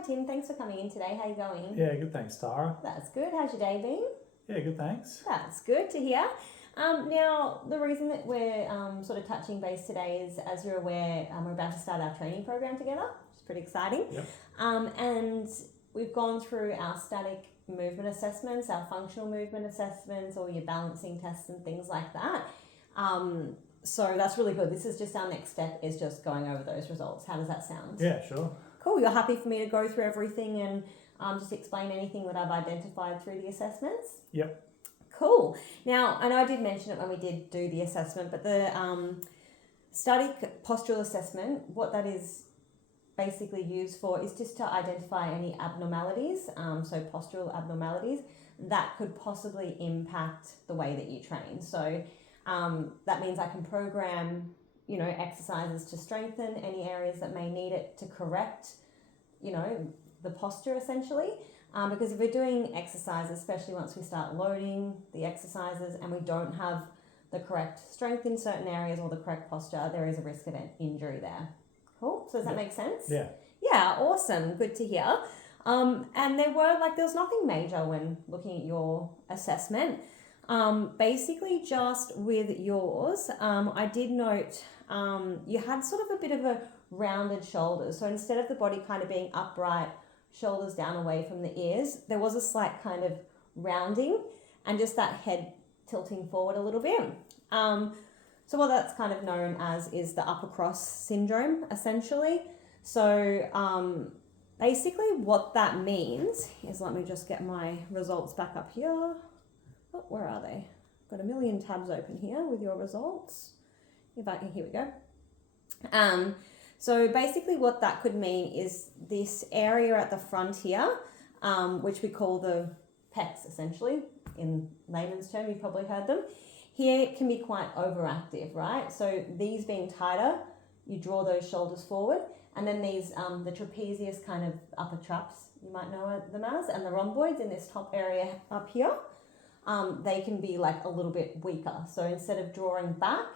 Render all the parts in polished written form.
Hi Tim, thanks for coming in today. How you going? Yeah, good, thanks, Tara. That's good. How's your day been? Yeah, good, thanks. That's good to hear. Now, the reason that we're sort of touching base today is, as you're aware, we're about to start our training program together, which is pretty exciting. Yep. And we've gone through our static movement assessments, our functional movement assessments, all your balancing tests and things like that. So that's really good. This is just our next step, is just going over those results. How does that sound? Yeah, sure. Cool. You're happy for me to go through everything and just explain anything that I've identified through the assessments? Yep. Cool. Now, I know I did mention it when we did do the assessment, but the static postural assessment, what that is basically used for is just to identify any abnormalities, so postural abnormalities, that could possibly impact the way that you train. So that means I can program, exercises to strengthen any areas that may need it to correct, the posture essentially. Because if we're doing exercises, especially once we start loading the exercises and we don't have the correct strength in certain areas or the correct posture, there is a risk of an injury there. Cool. So does that make sense? Yeah. Yeah, awesome. Good to hear. And there was nothing major when looking at your assessment. Basically just with yours, I did note you had sort of a bit of a rounded shoulders. So instead of the body kind of being upright, shoulders down away from the ears, there was a slight kind of rounding and just that head tilting forward a little bit. So what that's kind of known as is the upper cross syndrome, essentially. So basically what that means is, let me just get my results back up here. Oh, where are they? Got a million tabs open here with your results. Here we go. So basically what that could mean is this area at the front here, which we call the pecs essentially, in layman's term, you've probably heard them. Here it can be quite overactive, right? So these being tighter, you draw those shoulders forward, and then these, the trapezius kind of upper traps, you might know them as, and the rhomboids in this top area up here, they can be like a little bit weaker. So instead of drawing back,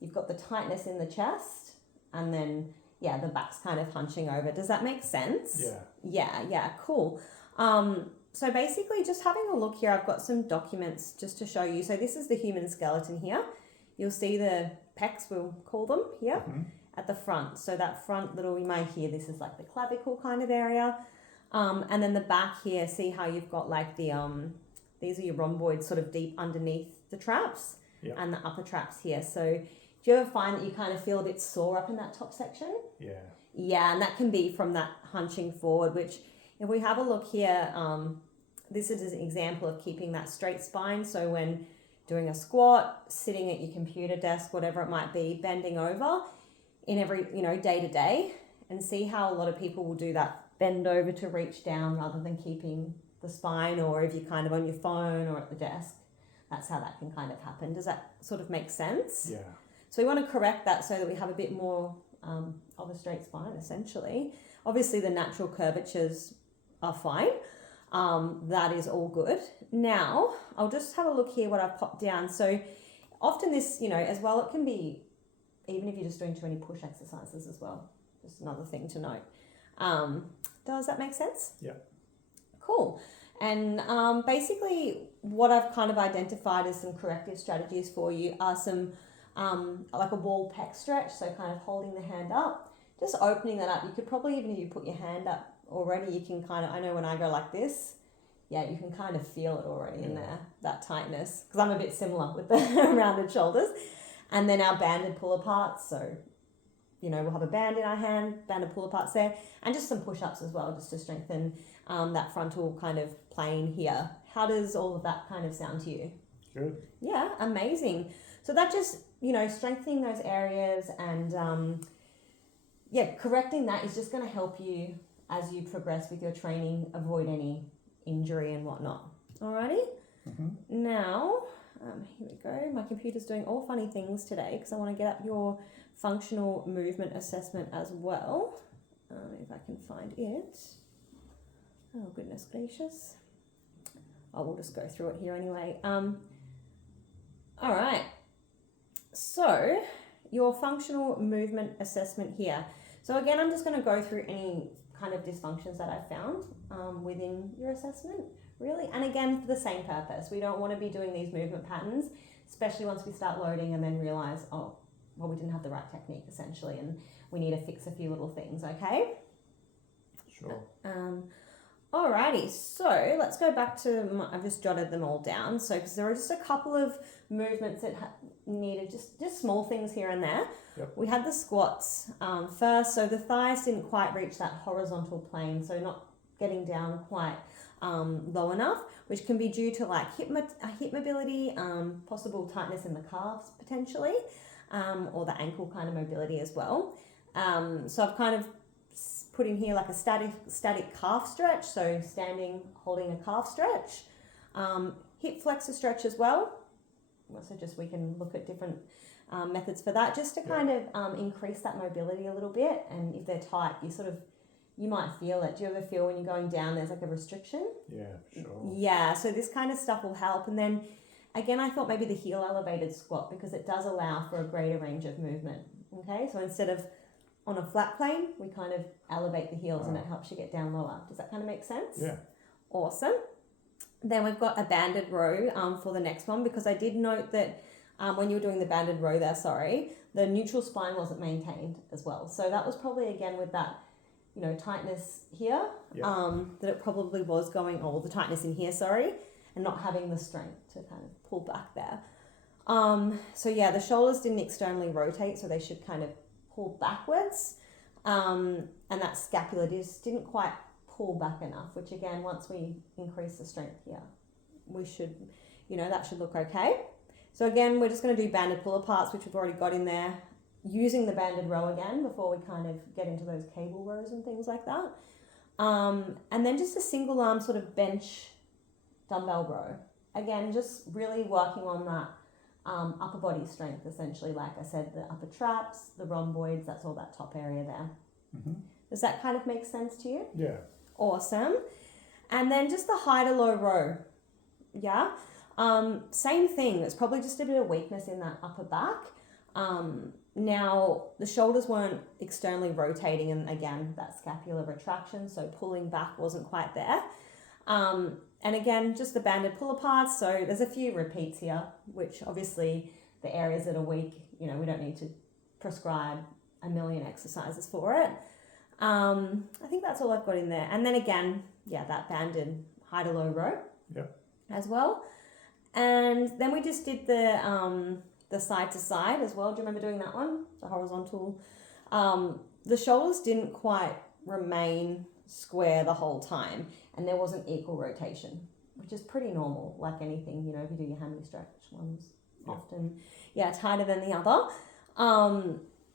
you've got the tightness in the chest, and then, the back's kind of hunching over. Does that make sense? Yeah, cool. So basically just having a look here, I've got some documents just to show you. So this is the human skeleton here. You'll see the pecs, we'll call them here, at the front. So that front little, you might hear this is like the clavicle kind of area. And then the back here, see how you've got like the, these are your rhomboids sort of deep underneath the traps, and the upper traps here. So do you ever find that you kind of feel a bit sore up in that top section? Yeah. Yeah, and that can be from that hunching forward, which if we have a look here, this is an example of keeping that straight spine. So when doing a squat, sitting at your computer desk, whatever it might be, bending over in every, day to day, and see how a lot of people will do that bend over to reach down rather than keeping the spine, or if you're kind of on your phone or at the desk, that's how that can kind of happen. Does that sort of make sense? Yeah. So we want to correct that so that we have a bit more of a straight spine, essentially. Obviously, the natural curvatures are fine. That is all good. Now, I'll just have a look here what I've popped down. So often this, as well, it can be, even if you're just doing too many push exercises as well. Just another thing to note. Does that make sense? Yeah. Cool. And basically what I've kind of identified as some corrective strategies for you are some like a wall pec stretch, so kind of holding the hand up, just opening that up. You could probably, even if you put your hand up already, you can kind of, I know when I go like this, you can kind of feel it already in there, that tightness, because I'm a bit similar with the rounded shoulders. And then our banded pull aparts, so we'll have a band in our hand, banded pull aparts there, and just some push-ups as well, just to strengthen that frontal kind of plane here. How does all of that kind of sound to you? Good. Yeah, amazing. So that just, strengthening those areas and, correcting that is just going to help you as you progress with your training, avoid any injury and whatnot. Alrighty? Now, here we go. My computer's doing all funny things today because I want to get up your functional movement assessment as well. If I can find it. Oh, goodness gracious. We'll just go through it here anyway. All right. So your functional movement assessment here. So again, I'm just going to go through any kind of dysfunctions that I've found within your assessment, really. And again, for the same purpose. We don't want to be doing these movement patterns, especially once we start loading and then realize, oh, well, we didn't have the right technique essentially, and we need to fix a few little things, okay? Sure. Alrighty, so let's go back to, I've just jotted them all down. So, because there are just a couple of movements that needed just small things here and there. Yep. We had the squats first, so the thighs didn't quite reach that horizontal plane, so not getting down quite low enough, which can be due to like hip mobility, possible tightness in the calves potentially, or the ankle kind of mobility as well. So I've kind of put in here like a static calf stretch, so standing, holding a calf stretch, hip flexor stretch as well. So just we can look at different methods for that, just to kind of increase that mobility a little bit. And if they're tight, you might feel it. Do you ever feel when you're going down there's like a restriction? Yeah, sure. Yeah, so this kind of stuff will help. And then again, I thought maybe the heel elevated squat, because it does allow for a greater range of movement. Okay, so instead of on a flat plane, we kind of elevate the heels and it helps you get down lower. Does that kind of make sense? Yeah. Awesome. Then we've got a banded row for the next one, because I did note that when you were doing the banded row there, the neutral spine wasn't maintained as well. So that was probably again with that, tightness here, that it probably was going, or the tightness in here, and not having the strength to kind of pull back there. So yeah, the shoulders didn't externally rotate, so they should kind of pull backwards. And that scapula just didn't quite pull back enough, which again, once we increase the strength here, we should, that should look okay. So again, we're just going to do banded pull aparts, which we've already got in there, using the banded row again before we kind of get into those cable rows and things like that. And then just a single arm sort of bench dumbbell row. Again, just really working on that upper body strength, essentially. Like I said, the upper traps, the rhomboids, that's all that top area there. Mm-hmm. Does that kind of make sense to you? Yeah. Awesome. And then just the high to low row. Yeah. Same thing. It's probably just a bit of weakness in that upper back. Now, the shoulders weren't externally rotating, and again, that scapular retraction, so pulling back wasn't quite there. And again, just the banded pull aparts. So there's a few repeats here, which obviously the areas that are weak, we don't need to prescribe a million exercises for it. I think that's all I've got in there. And then again, that banded high to low row as well. And then we just did the side to side as well. Do you remember doing that one? The horizontal. The shoulders didn't quite remain square the whole time, and there wasn't equal rotation, which is pretty normal, like anything, if you do your hammy stretch, one's often tighter than the other.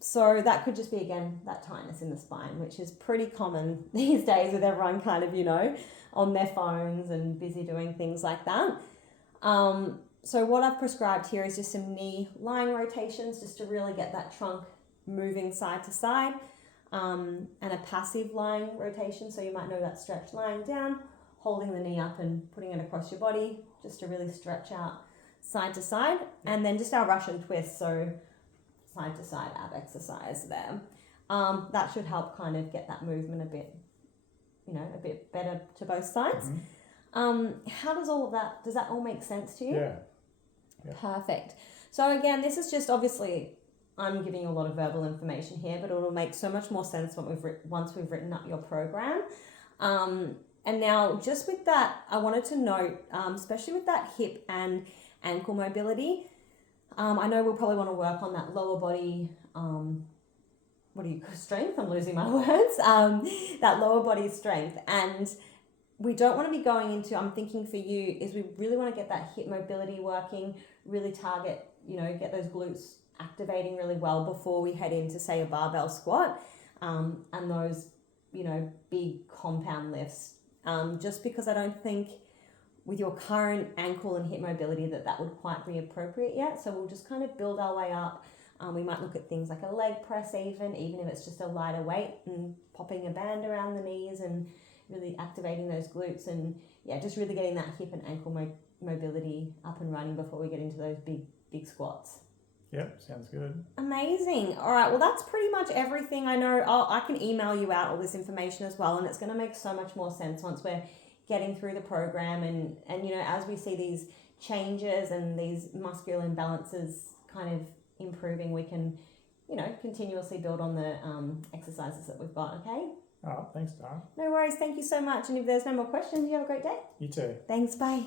So that could just be, again, that tightness in the spine, which is pretty common these days with everyone kind of, on their phones and busy doing things like that. So what I've prescribed here is just some knee lying rotations, just to really get that trunk moving side to side, and a passive lying rotation. So you might know that stretch lying down, holding the knee up and putting it across your body, just to really stretch out side to side. And then just our Russian twist, so side to side ab exercise there. That should help kind of get that movement a bit better to both sides. Mm-hmm. How does all of that, does that all make sense to you? Yeah. Perfect. So again, this is just obviously, I'm giving you a lot of verbal information here, but it'll make so much more sense once we've written up your program. And now just with that, I wanted to note, especially with that hip and ankle mobility, I know we'll probably want to work on that lower body, strength? I'm losing my words. That lower body strength. And we don't want to be going into, I'm thinking for you, is we really want to get that hip mobility working, really target, get those glutes activating really well before we head into, say, a barbell squat, and those, big compound lifts. Just because I don't think with your current ankle and hip mobility that would quite be appropriate yet. So we'll just kind of build our way up. We might look at things like a leg press even if it's just a lighter weight, and popping a band around the knees and really activating those glutes, and just really getting that hip and ankle mobility up and running before we get into those big squats. Yep, sounds good. Amazing. All right. Well, that's pretty much everything. I know I can email you out all this information as well, and it's going to make so much more sense once we're getting through the program and you know, as we see these changes and these muscular imbalances kind of improving, we can, you know, continuously build on the exercises that we've got. Okay. All right, thanks, Tara. No worries. Thank you so much. And if there's no more questions, you have a great day. You too. Thanks. Bye.